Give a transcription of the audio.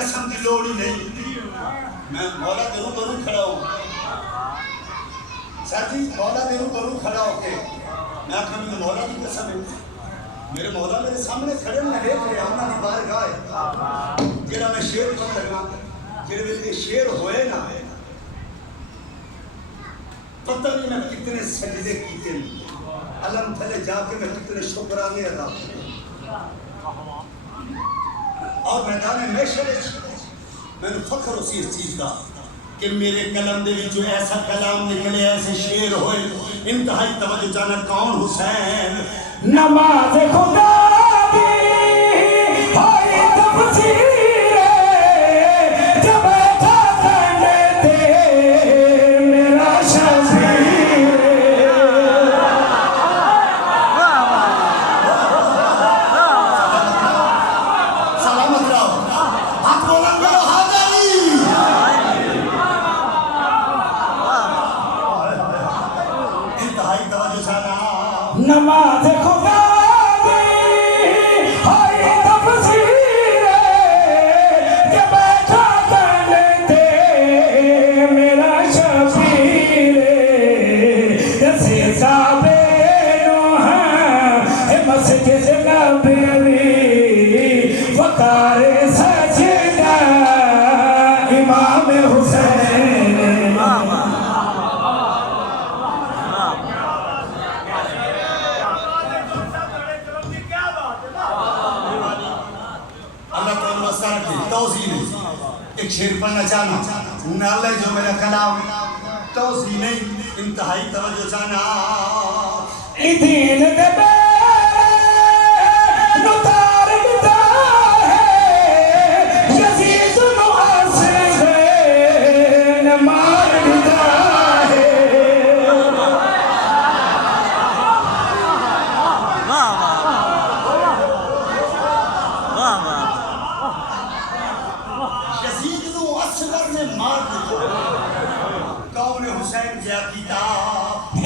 قسم کی لوڑ ہی نہیں. میں مولا دے روبرو کھڑا ہوں ساتھی, مولا دے روبرو کھڑا ہو کے میں آخر میں مولا کی قسم ہے, میرے مولا میرے سامنے کھڑے میں دیکھ رہے ہیں انہوں نے بارگاہ ہے جڑا میں شیر کم لگا جڑے ویلے شیر ہوئے نہ پتہ نہیں میں کتنے سجدے کیتے علم تھلے جا کے میں کتنے شکرانے ادا اور میدان محشر میں نے فخر اسی چیز کا کہ میرے کلم دے جو ایسا کلام نکلے ایسے شیر ہوئے انتہائی توجہ جانا کون حسین نماز خدا دی ہوئی تفسیر جب تھا کرنے دے میرا شفیع سلامت رہو ہاتھ بلند کرو حاضری انتہائی توجہ جانا نماز خدا دی ہوئی تفسیر جب تھا کرنے دے میرا شفیع جیسے صحابے نوح مسجد نبوی وقار سجدہ امام حسین اللہ تعالیٰ وسار کی توضیح ایک شیر پڑھنا چاہنا نالے جو میرا کلام توضیح نہیں انتہائی توجہ جانا دین دے بے نتار گتا ہے یزید نعاصر نمار گتا ہے یزید نو اصغر نے مار دیا کون حسین کیا کتاب